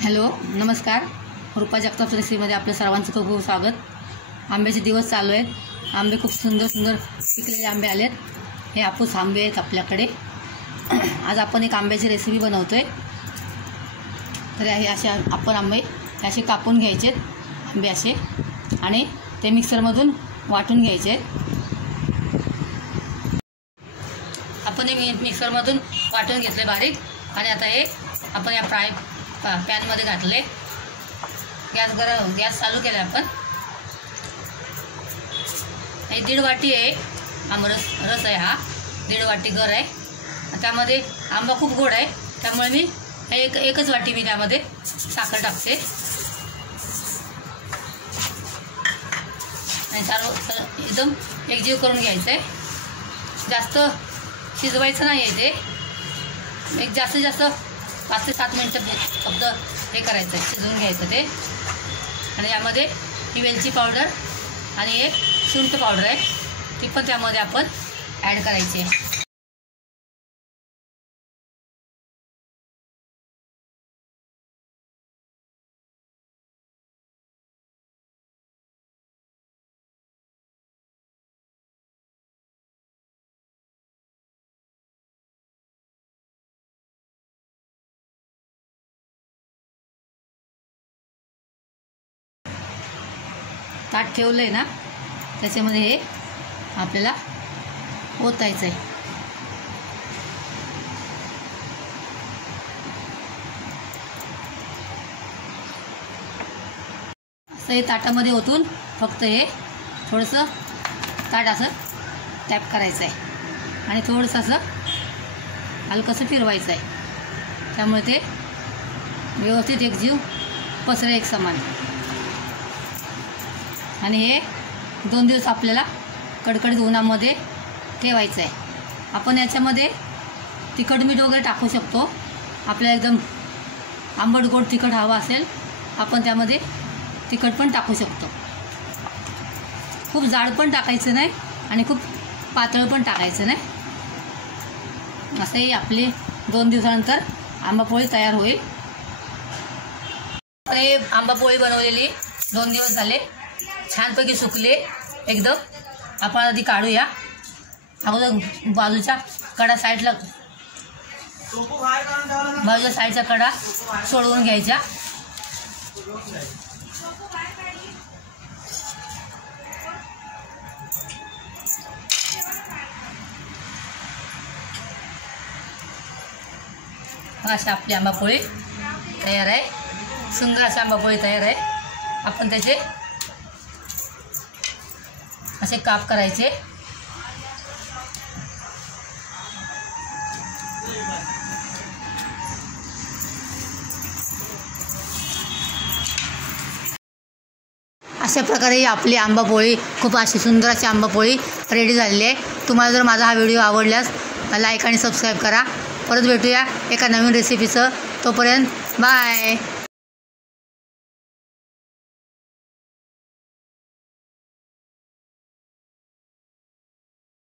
Hello नमस्कार. रुपा जगताप रेसिपीमध्ये आपल्या सर्वांचं खूप खूप स्वागत. आंब्याचे दिवस चालू आहेत. आंबे खूप सुंदर सुंदर पिकलेले आंबे आलेत. हे हापूस आंबे आहेत आपल्याकडे. आज आपण एक आंब्याची रेसिपी बनवतो आहे. तर हे असे आपण आंबे असे कापून घ्यायचे आंबे असे आणि ते मिक्सरमधून वाटून घ्यायचे. आपण हे मिक्सरमधून वाटून घेतले बारीक आणि आता हे आपण या पॅनमध्ये घातले. गॅस चालू केला. आपण हे 1.5 वाटी आहे रस आहे. हा 1.5 वाटी गर आहे. त्यामध्ये आंबा खूप गोड आहे त्यामुळे मी एकच वाटी मी त्यामध्ये साखर टाकते आणि एकदम एकजीव करून घ्यायचं आहे. जास्त शिजवायचं नाही आहे ते. एक जास्तीत जास्त 5 ते 7 मिनटं फक्त हे करायचं आहे, शिजवून घ्यायचं ते. आणि यामध्ये ही वेलची पावडर आणि एक सुंठ पावडर आहे ती पण त्यामध्ये आपण ॲड करायची आहे. ताट ठेवलं आहे ना, त्याच्यामध्ये हे आपल्याला ओतायचं आहे. असं हे ताटामध्ये ओतून फक्त हे थोडंसं ताट असं टॅप करायचं आहे आणि थोडंसं असं हलकंसं फिरवायचं आहे. त्यामुळे ते व्यवस्थित एकजीव पसरेल एक समान. आणि हे 2 दिवस आपल्याला कडकडीत उन्हामध्ये ठेवायचं आहे. आपण याच्यामध्ये तिखट मीठ वगैरे टाकू शकतो. आपल्याला एकदम आंबट गोड तिखट हवा असेल आपण त्यामध्ये तिखट पण टाकू शकतो. खूप जाड पण टाकायचं नाही आणि खूप पातळ पण टाकायचं नाही. असंही आपली 2 दिवसानंतर आंबापोळी तयार होईल. हे आंबापोळी बनवलेली 2 दिवस झाले. छानपैकी सुकले एकदम. आपण आधी काढूया. अगोदर बाजूच्या कडा साईडच्या कडा सोडवून घ्यायच्या. अशी आपली आंबापोळी तयार आहे. सुंदर अशी आंबापोळी तयार आहे. आपण त्याचे असे काप करायचे. अशा प्रकारे आपली आंबापोळी खूप अशी सुंदर अशी आंबापोळी रेडी झालेली आहे. तुम्हाला जर माझा हा व्हिडिओ आवडल्यास लाईक आणि सबस्क्राईब करा. परत भेटूया एका नवीन रेसिपीचं. तोपर्यंत बाय.